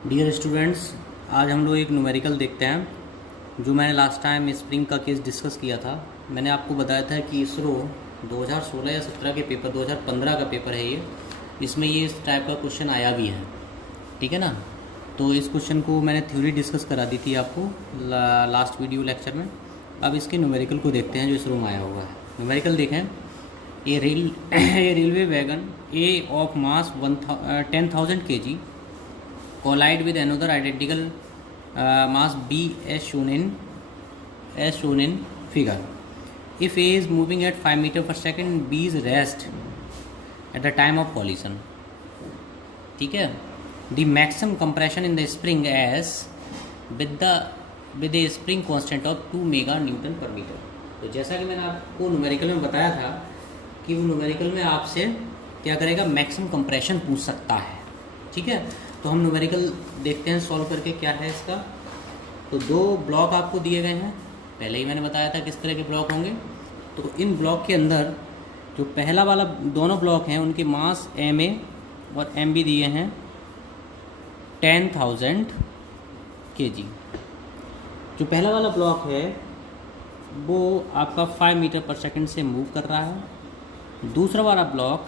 Dear students, आज हम लोग एक न्यूमेरिकल देखते हैं। जो मैंने लास्ट टाइम स्प्रिंग का केस डिस्कस किया था। मैंने आपको बताया था कि इसरो 2016 या 17 के पेपर 2015 का पेपर है ये, इसमें ये इस टाइप का क्वेश्चन आया भी है। ठीक है ना। तो इस क्वेश्चन को मैंने थ्योरी डिस्कस करा दी थी आपको लास्ट वीडियो लेक्चर में। अब इसके न्यूमेरिकल को देखते हैं जो इसरो में आया हुआ है। न्यूमेरिकल देखें। A railway wagon a of mass 10,000 kg collide with another identical mass B as shown in figure. If A is moving at 5 meter per second, B is rest at the time of collision. ठीक है। The maximum compression in the spring as with a spring constant of 2 mega Newton per meter. तो जैसा कि मैंने आपको numerical में बताया था कि वो न्यूमेरिकल में आपसे क्या करेगा, मैक्सिमम कंप्रेशन पूछ सकता है। ठीक है। तो हम न्यूमेरिकल देखते हैं सॉल्व करके क्या है इसका। तो दो ब्लॉक आपको दिए गए हैं, पहले ही मैंने बताया था किस तरह के ब्लॉक होंगे। तो इन ब्लॉक के अंदर जो पहला वाला दोनों ब्लॉक हैं उनके मास एम ए और एम बी दिए हैं 10,000 kg। जो पहला वाला ब्लॉक है वो आपका 5 मीटर पर सेकंड से मूव कर रहा है, दूसरा वाला ब्लॉक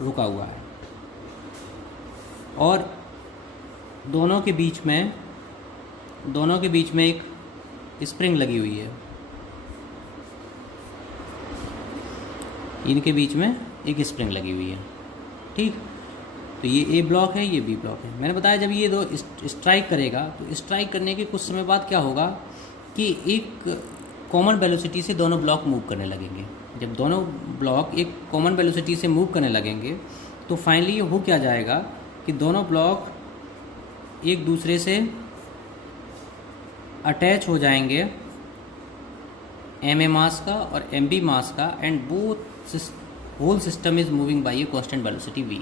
रुका हुआ है और दोनों के बीच में एक स्प्रिंग लगी हुई है। इनके बीच में एक स्प्रिंग लगी हुई है। ठीक। तो ये ए ब्लॉक है, ये बी ब्लॉक है। मैंने बताया जब ये दो स्ट्राइक करेगा तो स्ट्राइक करने के कुछ समय बाद क्या होगा कि एक कॉमन वेलोसिटी से दोनों ब्लॉक मूव करने लगेंगे। जब दोनों ब्लॉक एक कॉमन वेलोसिटी से मूव करने लगेंगे तो फाइनली ये हो क्या जाएगा कि दोनों ब्लॉक एक दूसरे से अटैच हो जाएंगे, एम ए मास का और एम बी मास का, and both whole system is moving by a constant velocity V.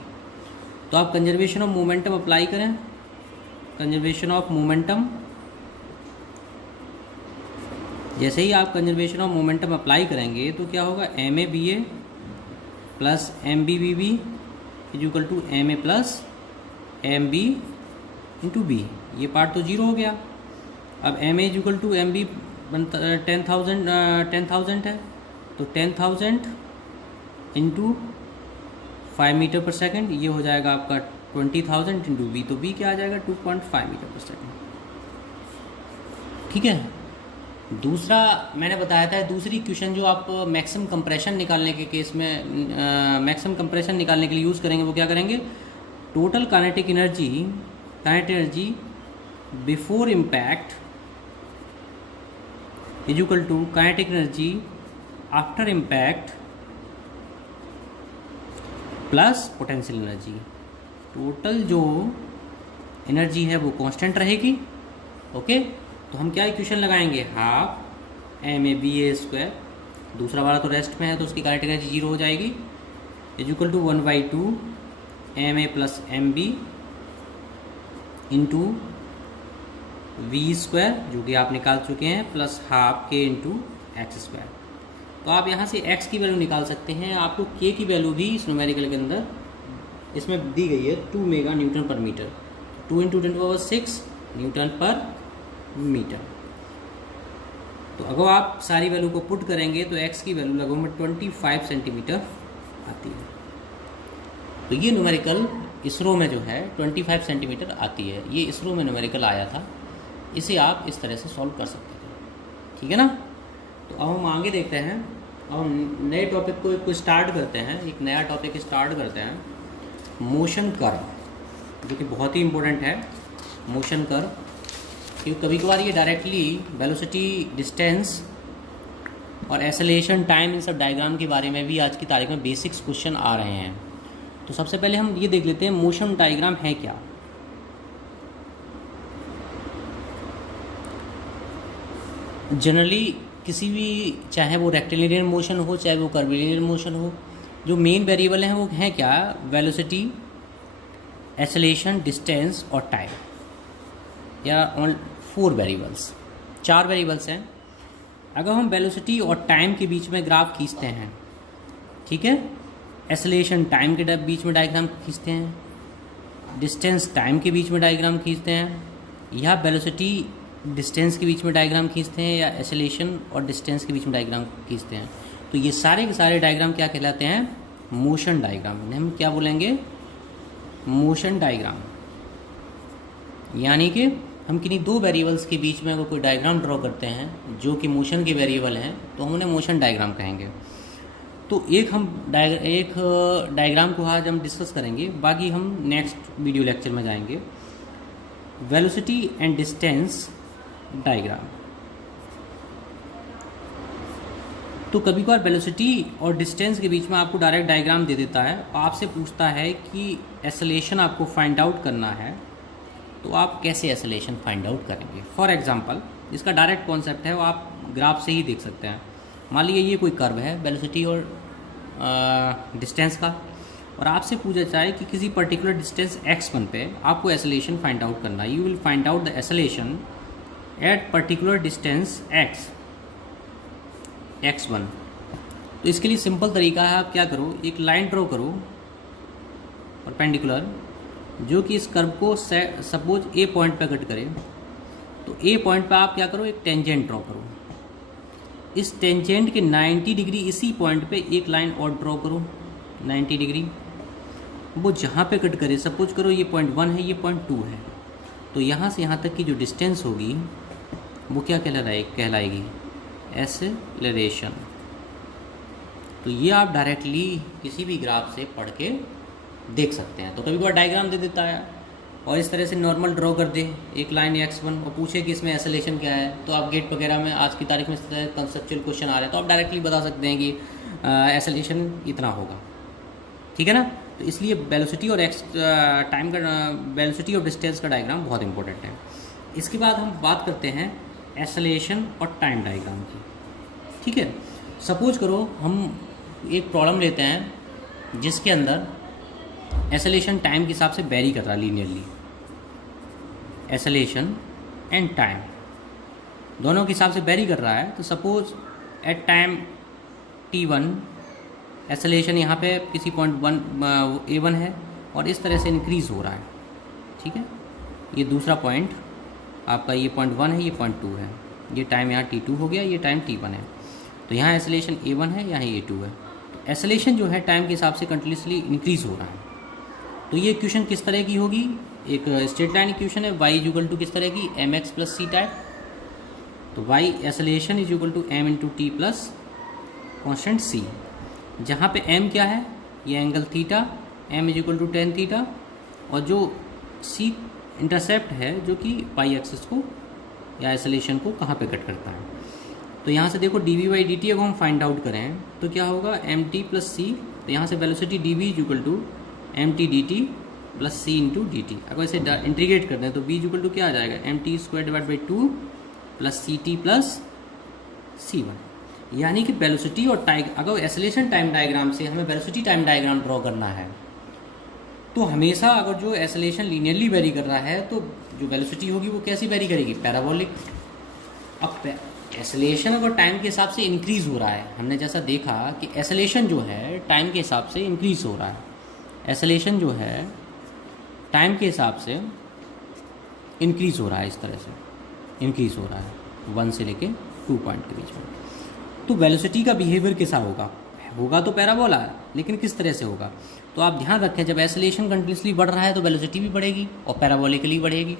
तो आप कंजर्वेशन ऑफ मोमेंटम अप्लाई करें। कंजर्वेशन ऑफ मोमेंटम, जैसे ही आप कंजर्वेशन ऑफ मोमेंटम अप्लाई करेंगे तो क्या होगा, M A B A plus M B B B is equal to M A plus M B into B. ये पार्ट तो जीरो हो गया। अब M A is equal to M B 10,000 है, तो 10,000 इंटू 5 मीटर पर सेकेंड, ये हो जाएगा आपका 20,000 इंटू बी। तो बी क्या आ जाएगा, 2.5 मीटर पर सेकेंड। ठीक है। दूसरा मैंने बताया था, दूसरी क्वेश्चन जो आप मैक्सिमम कंप्रेशन निकालने के केस में मैक्सिमम कंप्रेशन निकालने के लिए यूज़ करेंगे, वो क्या करेंगे, total kinetic energy before impact is equal to kinetic energy after impact plus potential energy. Total जो एनर्जी है वो कांस्टेंट रहेगी। ओके। तो हम क्या इक्वेशन लगाएंगे, half M A B A square, दूसरा वाला तो रेस्ट में है तो उसकी काइनेटिक एनर्जी जीरो हो जाएगी, is equal to 1/2 M A plus M B into V square, जो कि आप निकाल चुके हैं, प्लस हाफ के इंटू एक्स स्क्वायर। तो आप यहाँ से x की वैल्यू निकाल सकते हैं। आपको k की वैल्यू भी इस न्यूमेरिकल के अंदर इसमें दी गई है 2 मेगा न्यूटन पर मीटर, 2 × 10⁻⁶ न्यूटन पर मीटर। तो अगर आप सारी वैल्यू को पुट करेंगे तो x की वैल्यू लगभग में 25 सेंटीमीटर आती है। तो ये न्यूमेरिकल इसरो में जो है 25 सेंटीमीटर आती है। ये इसरो में न्यूमेरिकल आया था, इसे आप इस तरह से सॉल्व कर सकते हैं। ठीक है ना। तो अब हम आगे देखते हैं। अब हम नए टॉपिक को स्टार्ट करते हैं, एक नया टॉपिक स्टार्ट करते हैं, मोशन कर्व, जो कि बहुत ही इम्पोर्टेंट है। मोशन कर्व, क्योंकि कभी कभार ये डायरेक्टली वेलोसिटी, डिस्टेंस और एक्सेलरेशन टाइम, इन सब डायग्राम के बारे में भी आज की तारीख में बेसिक्स क्वेश्चन आ रहे हैं। तो सबसे पहले हम ये देख लेते हैं मोशन डायग्राम है क्या। जनरली किसी भी, चाहे वो रेक्टिलिनियर मोशन हो चाहे वो कर्विलिनियर मोशन हो, जो मेन वेरिएबल हैं वो हैं क्या, वेलोसिटी, एक्सेलरेशन, डिस्टेंस और टाइम, या 4 वेरिएबल्स, 4 वेरिएबल्स हैं। अगर हम वेलोसिटी और टाइम के बीच में ग्राफ खींचते हैं, ठीक है, एक्सेलरेशन टाइम के बीच में डायग्राम खींचते हैं, डिस्टेंस टाइम के बीच में डायग्राम खींचते हैं, या वेलोसिटी डिस्टेंस के बीच में डायग्राम खींचते हैं, या एक्सेलरेशन और डिस्टेंस के बीच में डायग्राम खींचते हैं, तो ये सारे के सारे डायग्राम क्या कहलाते हैं? Motion diagram. इन्हें हम क्या बोलेंगे? Motion diagram. यानी कि हम किन्हीं दो वेरिएबल्स के बीच में अगर कोई डायग्राम ड्रॉ करते हैं जो कि मोशन के वेरिएबल हैं, तो हम उन्हें मोशन डायग्राम कहेंगे। तो एक डायग्राम को आज हम डिस्कस करेंगे, बाकी हम नेक्स्ट वीडियो लेक्चर में जाएंगे। Velocity and distance diagram. तो कभी कभार वेलोसिटी और डिस्टेंस के बीच में आपको डायरेक्ट डायग्राम दे देता है, आपसे पूछता है कि एक्सेलरेशन आपको फाइंड आउट करना है, तो आप कैसे एक्सेलरेशन फाइंड आउट करेंगे? फॉर एग्जांपल, इसका डायरेक्ट कॉन्सेप्ट है वो आप ग्राफ से ही देख सकते हैं। मान लीजिए ये कोई कर्व है वेलोसिटी और डिस्टेंस का, और आपसे पूछा जाए कि किसी पर्टिकुलर डिस्टेंस x1 पे आपको एक्सेलरेशन फाइंड आउट करना है। You will find out the acceleration at particular distance x1। तो इसके लिए सिंपल तरीका है, आप क्या करो, एक लाइन ड्रॉ करो परपेंडिकुलर, जो कि इस कर्व को सपोज ए पॉइंट पे कट करे। तो ए पॉइंट पे आप क्या करो, एक टेंजेंट ड्रॉ करो। इस टेंजेंट के 90 डिग्री इसी पॉइंट पे एक लाइन और ड्रॉ करो 90 डिग्री। वो जहाँ पे कट करे, सपोज करो ये पॉइंट 1 है, ये पॉइंट 2 है, तो यहाँ से यहाँ तक की जो डिस्टेंस होगी वो क्या कहलाएगी? एक्सेलरेशन। तो ये आप डायरेक्टली किसी भी ग्राफ से पढ़ के देख सकते हैं। तो कभी कभार डायग्राम दे देता है और इस तरह से नॉर्मल ड्रॉ कर दे एक लाइन x1 और पूछे कि इसमें एक्सेलरेशन क्या है, तो आप गेट वगैरह में आज की तारीख में कंसेप्चुअल क्वेश्चन आ रहे हैं, तो आप डायरेक्टली बता सकते हैं कि एक्सेलरेशन इतना होगा। ठीक है ना? तो इसलिए वेलोसिटी और वेलोसिटी और डिस्टेंस का डायग्राम बहुत इंपॉर्टेंट है। इसके बाद हम बात करते हैं एक्सेलरेशन और टाइम डायग्राम की। ठीक है, सपोज करो हम एक प्रॉब्लम लेते हैं जिसके अंदर एक्सेलरेशन टाइम के हिसाब से वेरी कर रहा है लीनियरली। एक्सेलरेशन एंड टाइम दोनों के हिसाब से वेरी कर रहा है। तो suppose at time t1 acceleration यहाँ पे किसी पॉइंट a1 है और इस तरह से इंक्रीज़ हो रहा है। ठीक है, ये दूसरा पॉइंट आपका, ये पॉइंट 1 है, ये पॉइंट 2 है, ये टाइम यहाँ t2 हो गया, ये टाइम t1 है। तो यहाँ एक्सेलरेशन a1 है, यहाँ a2 है। तो एक्सेलरेशन जो है टाइम के हिसाब से कंटिन्यूसली इंक्रीज़ हो रहा है। तो ये इक्वेशन किस तरह की होगी? एक स्ट्रेट लाइन इक्वेशन है, y इक्वल टू किस तरह की? mx plus c type. तो y acceleration is equal to m into T plus constant c, जहाँ पे m क्या है? ये angle theta, m is equal to ten theta, और जो c इंटरसेप्ट है जो कि पाई एक्सिस को या एक्सेलरेशन को कहाँ पे कट करता है। तो यहाँ से देखो D V by D T अगर हम फाइंड आउट करें तो क्या होगा? M T plus C. तो यहाँ से velocity D V is equal to M T D T plus C into D T. अगर इसे इंटीग्रेट करते हैं तो बी इज इक्वल टू क्या आ जाएगा? M T square divide by 2 plus C T plus C 1। यानी कि वेलोसिटी और टाइम, अगर एक्सेलरेशन टाइम डायग्राम से हमें वेलोसिटी टाइम डायग्राम ड्रॉ करना है, तो हमेशा अगर जो एक्सेलरेशन लीनियरली वेरी कर रहा है तो जो वेलोसिटी होगी वो कैसी वेरी करेगी? पैराबोलिक। अब एक्सेलरेशन अगर टाइम के हिसाब से इंक्रीज़ हो रहा है, हमने जैसा देखा कि एक्सेलरेशन जो है टाइम के हिसाब से इंक्रीज़ हो रहा है, एक्सेलरेशन जो है टाइम के हिसाब से इंक्रीज़ हो रहा है, इस तरह से इंक्रीज़ हो रहा है 1 से लेके 2 पॉइंट के बीच में। तो वेलोसिटी का बिहेवियर कैसा होगा? होगा तो पैराबोला, लेकिन किस तरह से होगा? तो आप ध्यान रखें, जब एक्सेलरेशन कंटिन्यूसली बढ़ रहा है तो वेलोसिटी भी बढ़ेगी और पैराबोलिकली बढ़ेगी।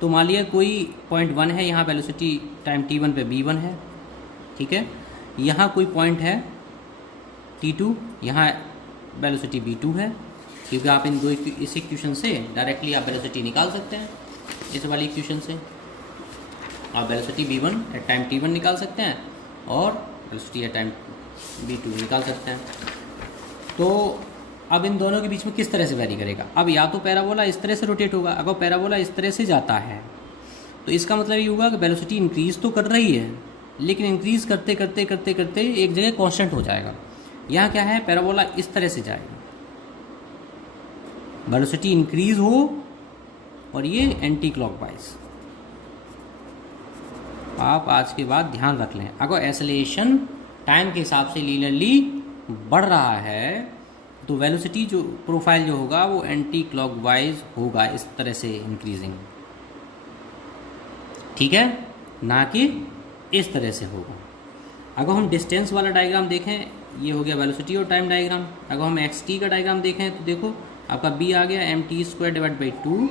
तो मान लिया कोई पॉइंट 1 है, यहाँ वेलोसिटी टाइम t1 पे b1 है। ठीक है, यहाँ कोई पॉइंट है t2, यहाँ वेलोसिटी b2 है, क्योंकि आप इन दो इस इक्वेशन से डायरेक्टली आप वेलोसिटी निकाल सकते हैं। इस वाली इक्वेशन से आप velocity b1 at time t1 निकाल सकते हैं और वेलोसिटी एट टाइम b2 निकाल सकते हैं। तो अब इन दोनों के बीच में किस तरह से वेरी करेगा? अब या तो पैराबोला इस तरह से रोटेट होगा। अगर पैराबोला इस तरह से जाता है तो इसका मतलब ये होगा कि वेलोसिटी इंक्रीज़ तो कर रही है, लेकिन इंक्रीज़ करते करते करते करते एक जगह कांस्टेंट हो जाएगा। यहाँ क्या है? पैराबोला इस तरह से जाएगा, वेलोसिटी इंक्रीज हो और ये एंटी क्लॉकवाइज। आप आज के बाद ध्यान रख लें, अगर एक्सेलरेशन टाइम के हिसाब से लीनियरली बढ़ रहा है तो वेलोसिटी जो प्रोफाइल जो होगा वो एंटी क्लॉकवाइज होगा, इस तरह से इंक्रीजिंग, ठीक है, ना कि इस तरह से होगा। अगर हम डिस्टेंस वाला डायग्राम देखें, ये हो गया वेलोसिटी और टाइम डायग्राम। अगर हम एक्स टी का डायग्राम देखें तो देखो आपका बी आ गया M T square divide by 2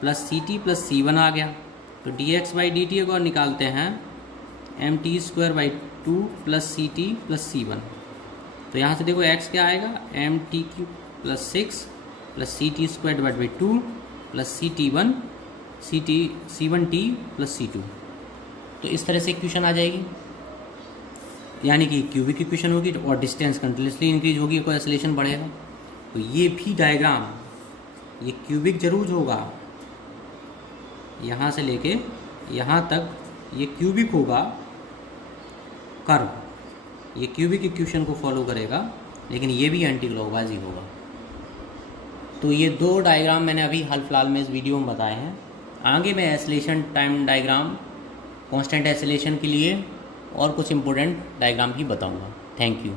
plus C T plus C one आ गया। तो D X by D T अगर निकालते हैं M T square by 2 plus C T plus C one, तो यहाँ से देखो एक्स क्या आएगा, M T cube plus 6 plus C T square divide by 2 plus C one T plus C two. तो इस तरह से इक्वेशन आ जाएगी, यानी कि क्यूबिक इक्वेशन होगी और डिस्टेंस कंटिन्यूसली इंक्रीज होगी, कोई एक्सेलरेशन बढ़ेगा। तो ये भी डायग्राम ये क्यूबिक जरूर होगा, यहाँ से लेके यहाँ तक ये क्यूबिक होगा कर्व, ये क्यूबिक इक्वेशन को फॉलो करेगा, लेकिन ये भी एंटी क्लॉकवाइज ही होगा। तो ये दो डायग्राम मैंने अभी हाल फिलहाल में इस वीडियो में बताए हैं। आगे मैं acceleration time diagram, constant acceleration के लिए और कुछ इंपॉर्टेंट डायग्राम भी बताऊंगा। Thank you.